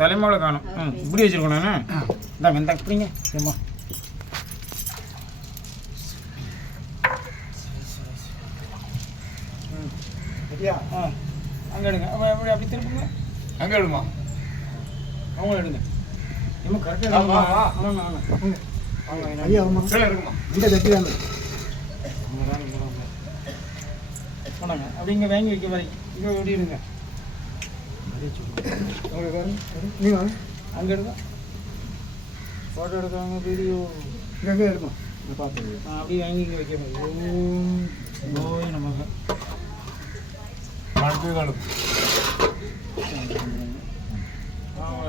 தலைமாவில் காணும். இப்படி வச்சுருக்கோம் நான். இந்தாங்க இந்தாங்க இப்படிங்க ஏம்மா சரியா? அங்கே எடுங்க. அப்படி அப்படி திருப்புங்க. அங்கே எடுமா. அவங்க எடுங்க. ஏம்மா கரெக்டாக ஆமாம் ஆமாம் ஐயா ஆமாம் கீழே இருக்குமா? இந்த கட்டிடாங்க போனாங்க. அப்படி இங்கே வாங்கி வைக்க மாதிரி இங்கே எப்படி இருங்க. நீங்கள் வாங்க அங்கே எடுங்க. ஃபோட்டோ எடுக்கிறாங்க வீடியோ இங்கே எடுக்கும். நான் பார்த்து அப்படியே வாங்கி இங்கே வைக்க மாதிரி நோய் நமக்கு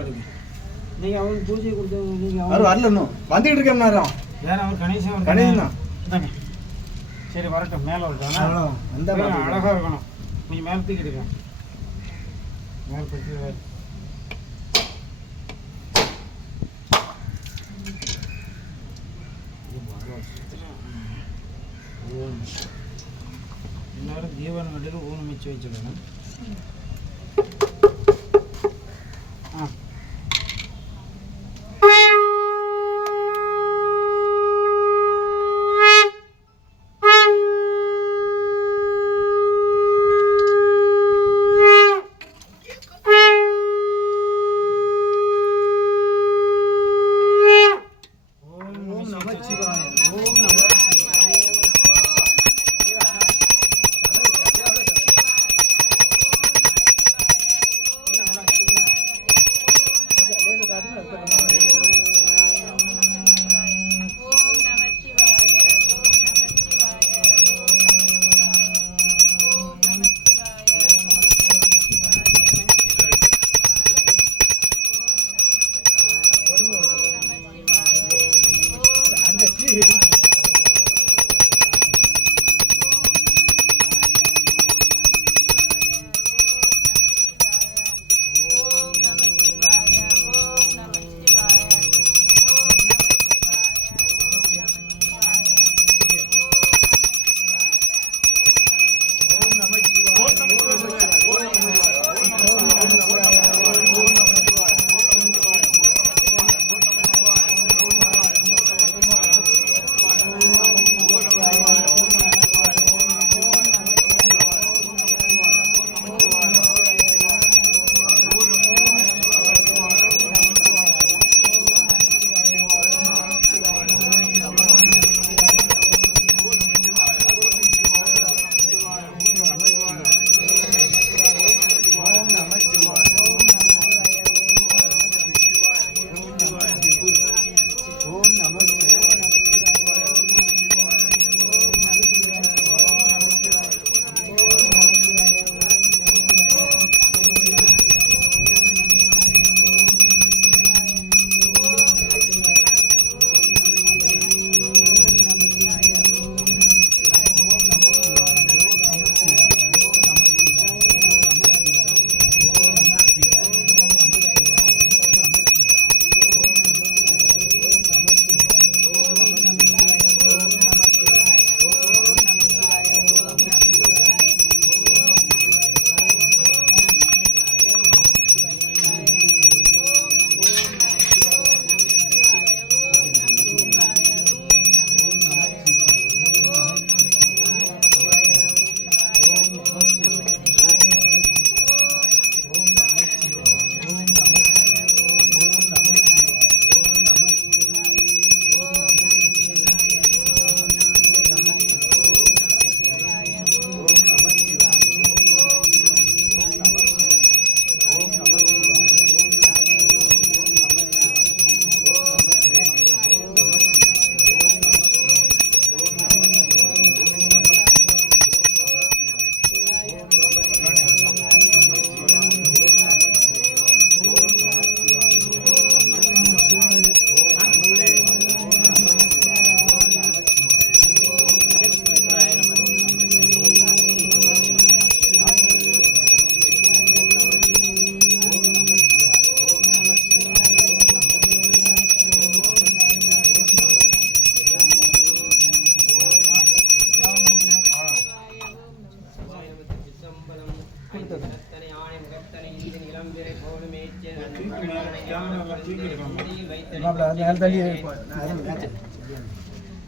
எடுங்க. நீங்கள் அவருக்கு பூஜை கொடுத்து நீங்கள் அவர் வரல இன்னும் வந்துக்கிட்டு இருக்கேன் நேரம். வேறு அவர் கணேசன் கணேசன் தான் இந்தாங்க. சரி வரட்டும். மேலே வரட்டும். அந்த அழகாக இருக்கணும். நீங்கள் மேலே தூக்கிடுங்க. மேலே தூக்கி எல்லாரும் தீபாவளி கட்டியில் ஊனம் வச்சு வச்சுக்கணும்.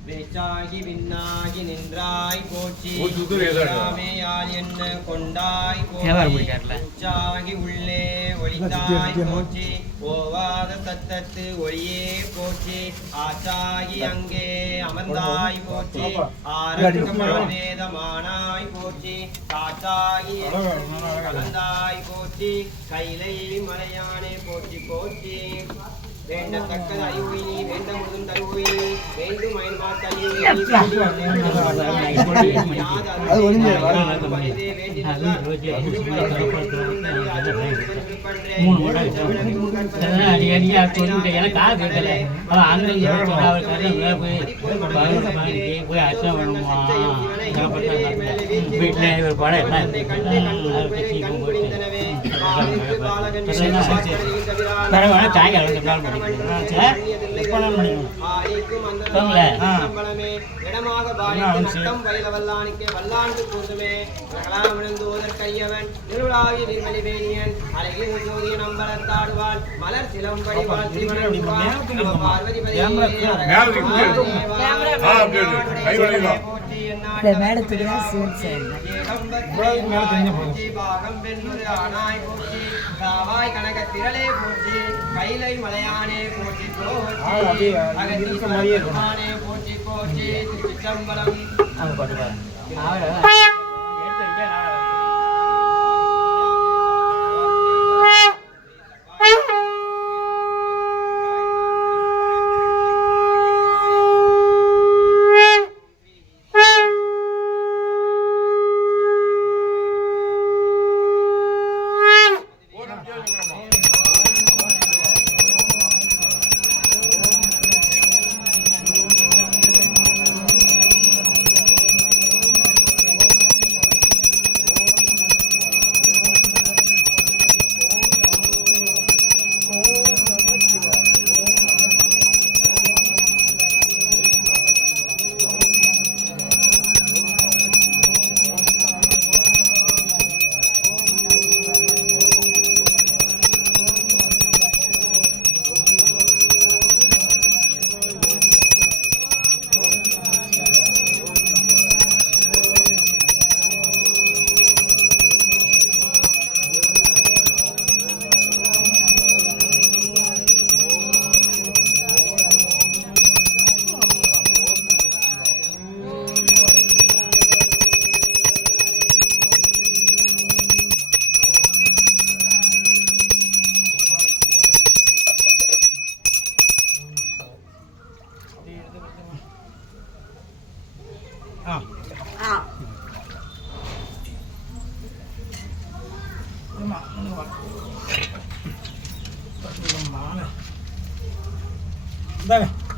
வேச்சாகி விண்ணாகி நின்றாய் போற்றி என்ன கொண்டாய் போச்சாகி உள்ளே ஒளிந்தாய் போற்றி ஓவாத தத்தத்து ஒளியே போற்றி ஆச்சாகி அங்கே அமர்ந்தாய் போற்றி ஆரங்கமானவேதமானாய் போற்றி காற்றாகி கலந்தாய் போற்றி கைலை மலையானே போற்றி போற்றி வேண்டத்தக்கது அறிவுயினி வேண்ட முழுதும் தருவினி வேண்டும் அயல்மாத்த மலர் சிலம்படி காவாய் கனக திரளே போற்றி கைலை மலையானே போற்றி போற்றி போற்றி போற்றி திருச்சிற்றம்பலம்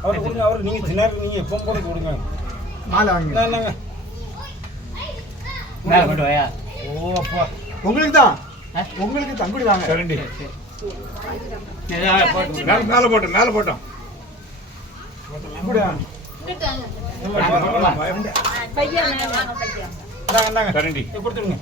அவருக்கு கொடுங்க, அவருக்கு நீங்கள் திணறு நீங்கள் எப்போ கூட கொடுங்க. மாலை வாங்க ஓ அப்பா உங்களுக்கு தான் உங்களுக்கு தம்பி வாங்க கரண்டி மேலே போட்டோம் மேலே போட்டோம் கரண்டி கொடுத்துருங்க.